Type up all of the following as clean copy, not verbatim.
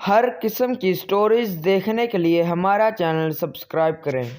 हर किस्म की स्टोरीज देखने के लिए हमारा चैनल सब्सक्राइब करें।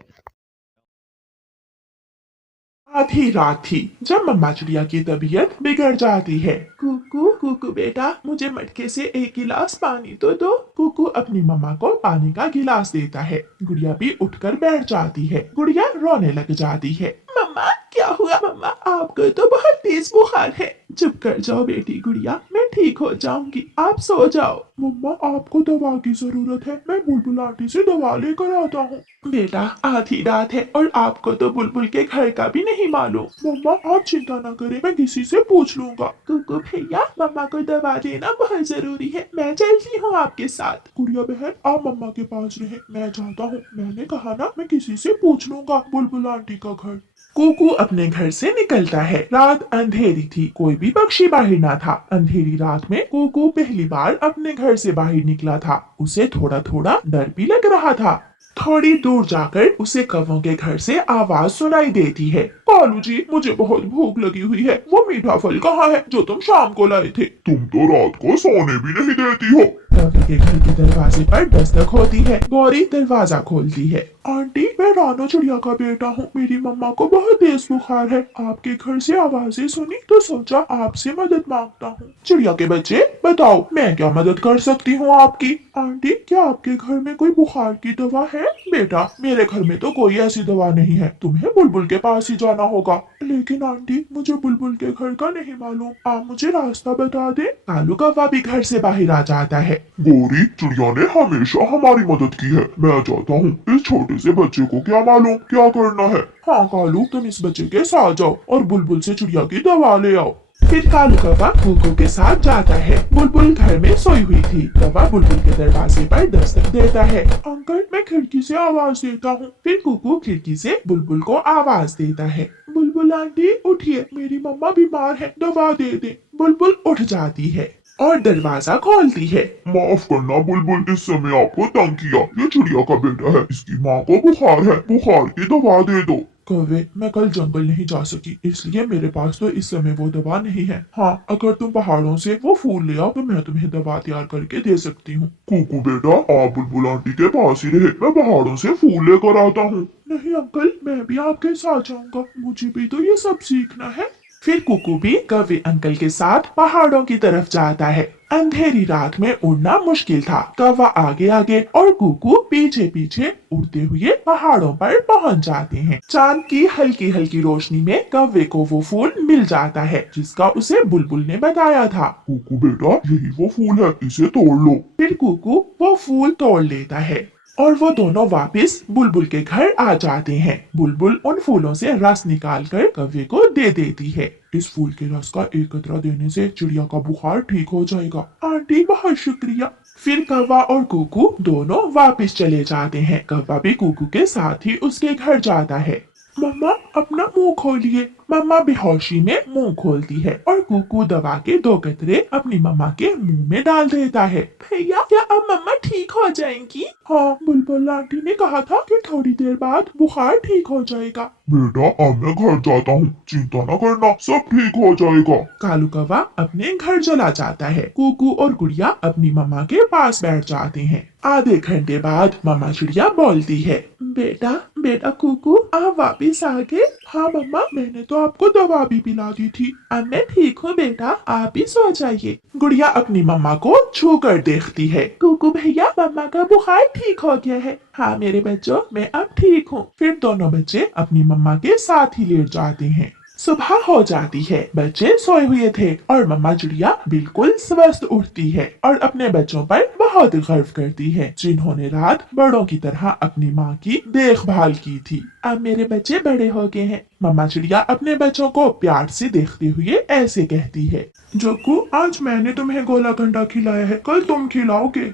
आधी रात थी जब मम्मा चिड़िया की तबीयत बिगड़ जाती है। कुकू कुकू बेटा, मुझे मटके से एक गिलास पानी तो दो। कुकू अपनी मम्मा को पानी का गिलास देता है। गुड़िया भी उठकर बैठ जाती है। गुड़िया रोने लग जाती है। मम्मा क्या हुआ? मम्मा आपको तो बहुत तेज बुखार है। चुप कर जाओ बेटी गुड़िया, मैं ठीक हो जाऊंगी, आप सो जाओ। मम्मा आपको दवा की जरूरत है, मैं बुलबुल आंटी से दवा लेकर आता हूँ। बेटा आधी रात है और आपको तो बुलबुल के घर का भी नहीं मालूम। मम्मा आप चिंता न करें, मैं किसी से पूछ लूंगा। कुकू भैया, मम्मा को दवा देना बहुत जरूरी है, मैं चलती हूँ आपके साथ। गुड़िया बहन आप मम्मा के पास रहे, मैं जाता हूँ। मैंने कहा ना मैं किसी से पूछ लूंगा बुलबुल आंटी का घर। कुकू अपने घर से निकलता है। रात अंधेरी थी, कोई भी पक्षी बाहर ना था। अंधेरी रात में कुकू पहली बार अपने घर से बाहर निकला था। उसे थोड़ा थोड़ा डर भी लग रहा था। थोड़ी दूर जाकर उसे कौवों के घर से आवाज सुनाई देती है। कालू जी, मुझे बहुत भूख लगी हुई है, वो मीठा फल कहाँ है जो तुम शाम को लाए थे? तुम तो रात को सोने भी नहीं देती हो। कौवे के घर के दरवाजे पर दस्तक होती है। गौरी दरवाजा खोलती है। आंटी, मैं रानो चिड़िया का बेटा हूँ, मेरी मम्मा को बहुत तेज बुखार है। आपके घर से आवाजें सुनी तो सोचा आपसे मदद मांगता हूँ। चिड़िया के बच्चे बताओ, मैं क्या मदद कर सकती हूँ आपकी? आंटी, क्या आपके घर में कोई बुखार की दवा है? बेटा मेरे घर में तो कोई ऐसी दवा नहीं है, तुम्हें बुलबुल के पास ही जाना होगा। लेकिन आंटी, मुझे बुलबुल के घर का नहीं मालूम, आप मुझे रास्ता बता दे। कालू कौवा भी घर से बाहर आ जाता है। गौरी, चिड़िया ने हमेशा हमारी मदद की है। मैं जाता हूँ, इस छोटे से बच्चे को क्या मालूम क्या करना है। हाँ कालू, तुम इस बच्चे के साथ जाओ और बुलबुल से चिड़िया की दवा ले आओ। फिर कालू कौवा कुकू के साथ जाता है। बुलबुल घर में सोई हुई थी। कौवा बुलबुल के दरवाजे पर दस्तक देता है। अंकल, मैं खिड़की से आवाज देता हूँ। फिर कुकू खिड़की से बुलबुल को आवाज देता है। बुलबुल आंटी उठिए, मेरी मम्मा बीमार है, दवा दे दे। बुलबुल उठ जाती है और दरवाजा खोलती है। माफ करना बुलबुल, इस समय आपको तंग किया। ये चिड़िया का बेटा है, इसकी माँ को बुखार है, बुखार की दवा दे दो। कौवे, मैं कल जंगल नहीं जा सकी, इसलिए मेरे पास तो इस समय वो दवा नहीं है। हाँ, अगर तुम पहाड़ों से वो फूल ले आओ तो मैं तुम्हें दवा तैयार करके दे सकती हूँ। कुकू बेटा, आप बुलबुल आंटी के पास ही रहे, मैं पहाड़ों से फूल लेकर आता हूँ। नहीं अंकल, मैं भी आपके साथ जाऊंगा, मुझे भी तो ये सब सीखना है। फिर कुकू भी कौवे अंकल के साथ पहाड़ों की तरफ जाता है। अंधेरी रात में उड़ना मुश्किल था। कौवा आगे आगे और कुकू पीछे पीछे उड़ते हुए पहाड़ों पर पहुंच जाते हैं। चांद की हल्की हल्की रोशनी में कौवे को वो फूल मिल जाता है जिसका उसे बुलबुल ने बताया था। कुकू बेटा, यही वो फूल है, इसे तोड़ लो। फिर कुकू वो फूल तोड़ लेता है और वो दोनों वापस बुलबुल के घर आ जाते हैं। बुलबुल उन फूलों से रस निकालकर कौवे को दे देती है। इस फूल के रस का एक कतरा देने से चिड़िया का बुखार ठीक हो जाएगा। आंटी बहुत शुक्रिया। फिर कौवा और कुकू दोनों वापस चले जाते हैं। कौवा भी कुकू के साथ ही उसके घर जाता है। मम्मा अपना मुंह खोलिए। मम्मा बेहोशी में मुंह खोलती है और कुकू दवा के 2 कतरे अपनी मम्मा के मुंह में डाल देता है। भैया, क्या अब मम्मा ठीक हो जाएंगी? हाँ, बुलबुल आंटी ने कहा था कि थोड़ी देर बाद बुखार ठीक हो जाएगा। बेटा, अब मैं घर जाता हूँ, चिंता न करना, सब ठीक हो जाएगा। कालू कौवा अपने घर चला जाता है। कुकू और गुड़िया अपनी मम्मा के पास बैठ जाते हैं। आधे घंटे बाद मम्मा चिड़िया बोलती है, बेटा बेटा कुकू, आप वापिस आ गए? हाँ मम्मा, मैंने तो आपको दवा भी पिला दी थी, अब मैं ठीक हूँ बेटा, आप भी सो जाइए। गुड़िया अपनी मम्मा को छू कर देखती है। कुकू भैया, मम्मा का बुखार ठीक हो गया है। हाँ मेरे बच्चों, मैं अब ठीक हूँ। फिर दोनों बच्चे अपनी मम्मा के साथ ही लेट जाते हैं। सुबह हो जाती है। बच्चे सोए हुए थे और मम्मा चिड़िया बिल्कुल स्वस्थ उठती है और अपने बच्चों पर बहुत गर्व करती है जिन्होंने रात बड़ों की तरह अपनी माँ की देखभाल की थी। अब मेरे बच्चे बड़े हो गए हैं। मम्मा चिड़िया अपने बच्चों को प्यार से देखते हुए ऐसे कहती है। जोकू, आज मैंने तुम्हें गोला कंडा खिलाया है, कल तुम खिलाओगे?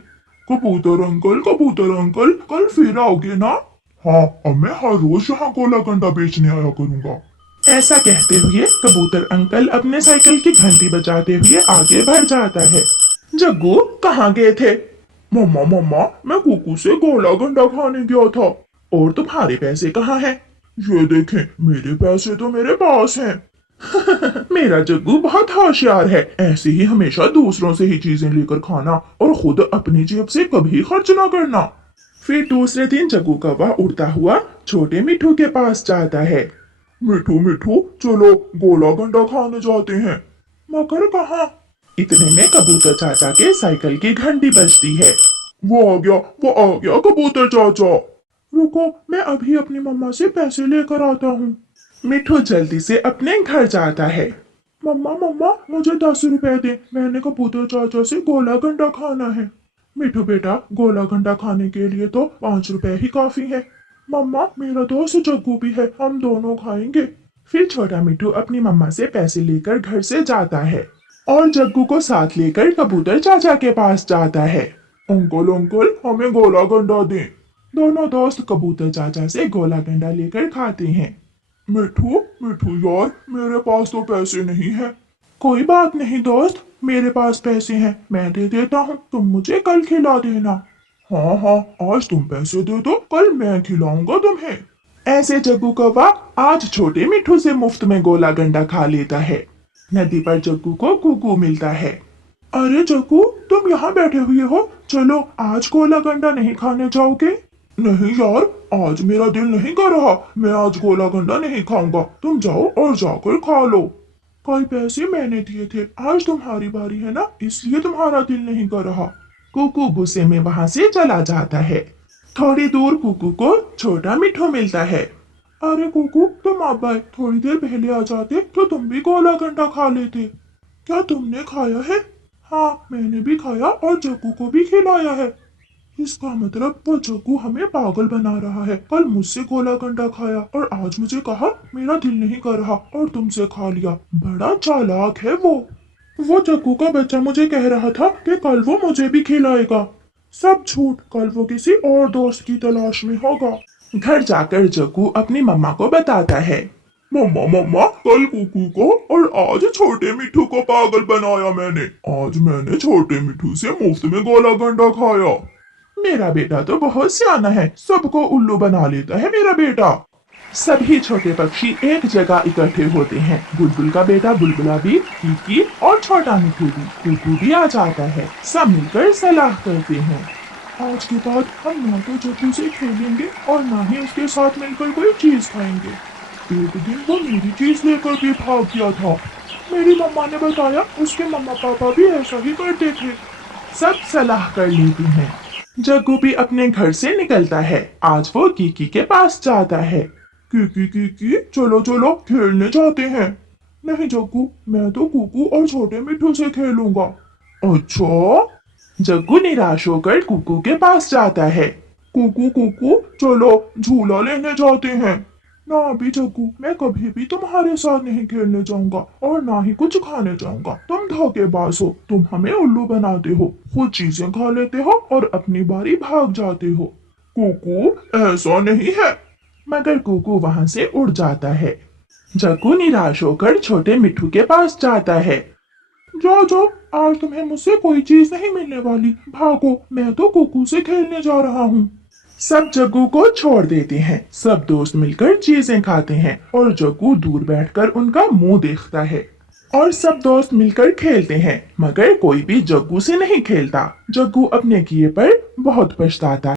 कबूतर अंकल, कल फिर आओगे ना? हाँ, अब मैं हर रोज यहाँ गोला कंडा बेचने आया करूँगा। ऐसा कहते हुए कबूतर अंकल अपने साइकिल की घंटी बजाते हुए आगे बढ़ जाता है। जग्गू, कहाँ गए थे? मम्मा मम्मा, मैं कुकू से गोला कंडा खाने गया था। और तुम्हारे पैसे कहाँ हैं? ये देखें, मेरे पैसे तो मेरे पास हैं। मेरा जग्गू बहुत होशियार है, ऐसे ही हमेशा दूसरों से ही चीजें लेकर खाना और खुद अपनी जेब से कभी खर्च ना करना। फिर दूसरे दिन जग्गू कौवा उड़ता हुआ छोटे मिठू के पास जाता है। मिठू मिठू चलो गोला गंडा खाने जाते हैं। मगर कहाँ? इतने में कबूतर चाचा के साइकिल की घंटी बजती है। वो आ गया कबूतर चाचा। रुको, मैं अभी अपनी मम्मा से पैसे लेकर आता हूँ। मिठू जल्दी से अपने घर जाता है। मम्मा मम्मा मुझे 10 रुपए दे, मैंने कबूतर चाचा से गोला गंडा खाना है। मिठू बेटा, गोला गंडा खाने के लिए तो 5 रुपए ही काफी है। मम्मा मेरा दोस्त जग्गू भी है, हम दोनों खाएंगे। फिर छोटा मिठू अपनी मम्मा से पैसे लेकर घर से जाता है और जग्गू को साथ लेकर कबूतर चाचा के पास जाता है। अंकल अंकल हमें गोला गंडा दें। दोनों दोस्त कबूतर चाचा से गोला गंडा लेकर खाते हैं। मिठू मिठू यार मेरे पास तो पैसे नहीं है। कोई बात नहीं दोस्त, मेरे पास पैसे हैं, मैं दे देता हूँ, तुम मुझे कल खिला देना। हाँ हाँ आज तुम पैसे दे दो, कल मैं खिलाऊंगा तुम्हें। ऐसे जग्गू कौवा आज छोटे मिठू से मुफ्त में गोला गंडा खा लेता है। नदी पर जग्गू को कुकू मिलता है। अरे जग्गू, तुम यहाँ बैठे हुए हो, चलो आज गोला गंडा नहीं खाने जाओगे? नहीं यार आज मेरा दिल नहीं कर रहा, मैं आज गोला गंडा नहीं खाऊंगा, तुम जाओ और जाकर खा लो। कल पैसे मैंने दिए थे, आज तुम्हारी बारी है ना, इसलिए तुम्हारा दिल नहीं कर रहा। कुकू गुस्से में वहां से चला जाता है। थोड़ी दूर कुकू को छोटा मिठू मिलता है। अरे कुकू, तुम अब आए, थोड़ी देर पहले आ जाते तो तुम भी गोला गंडा खा लेते। क्या तुमने खाया है? हाँ मैंने भी खाया और जग्गू को भी खिलाया है। इसका मतलब वो जग्गू हमें पागल बना रहा है। कल मुझसे गोला गंडा खाया और आज मुझे कहा मेरा दिल नहीं कर रहा और तुमसे खा लिया। बड़ा चालाक है वो जग्गू का बच्चा मुझे कह रहा था कि कल वो मुझे भी खिलाएगा। सब झूठ, कल वो किसी और दोस्त की तलाश में होगा। घर जाकर जग्गू अपनी मम्मा को बताता है। मम्मा मम्मा कल कुकू को और आज छोटे मिठू को पागल बनाया मैंने। आज मैंने छोटे मिठू से मुफ्त में गोला गंडा खाया। मेरा बेटा तो बहुत सियाना है, सबको उल्लू बना लेता है मेरा बेटा। सभी छोटे पक्षी एक जगह इकट्ठे होते हैं। बुलबुल का बेटा बुलबुला भी, कीकी और छोटा मिठू भी, कुकू भी आ जाता है। सब मिलकर सलाह करते हैं। आज के बाद हम ना तो जग्गू से खेलेंगे और ना ही उसके साथ मिलकर कोई चीज खाएंगे। एक दिन वो मेरी चीज लेकर भी भाग गया था। मेरी मम्मा ने बताया उसके मम्मा पापा भी ऐसा ही करते थे। सब सलाह कर लेते हैं। जग्गू भी अपने घर से निकलता है। आज वो कीकी के पास जाता है। कीकी चलो चलो खेलने जाते हैं। नहीं जग्गू, मैं तो कुकू और छोटे मिठू से खेलूंगा। अच्छा? जग्गू निराश होकर कुकू के पास जाता है। कुकू चलो झूला लेने जाते हैं। ना अभी जग्गू, मैं कभी भी तुम्हारे साथ नहीं खेलने जाऊंगा और ना ही कुछ खाने जाऊंगा। तुम धोखेबाज हो, तुम हमें उल्लू बनाते हो, खुद चीजें खा लेते हो और अपनी बारी भाग जाते हो। कुकू ऐसा नहीं है। मगर कुकू वहां से उड़ जाता है। जग्गू निराश होकर छोटे मिठू के पास जाता है। जाओ, आज तुम्हें मुझसे कोई चीज नहीं मिलने वाली, भागो, मैं तो कुकू से खेलने जा रहा हूँ। सब जग्गू को छोड़ देते हैं। सब दोस्त मिलकर चीजें खाते हैं और जग्गू दूर बैठकर उनका मुंह देखता है। और सब दोस्त मिलकर खेलते हैं, मगर कोई भी जग्गू से नहीं खेलता। जग्गू अपने किए पर बहुत पछताता है।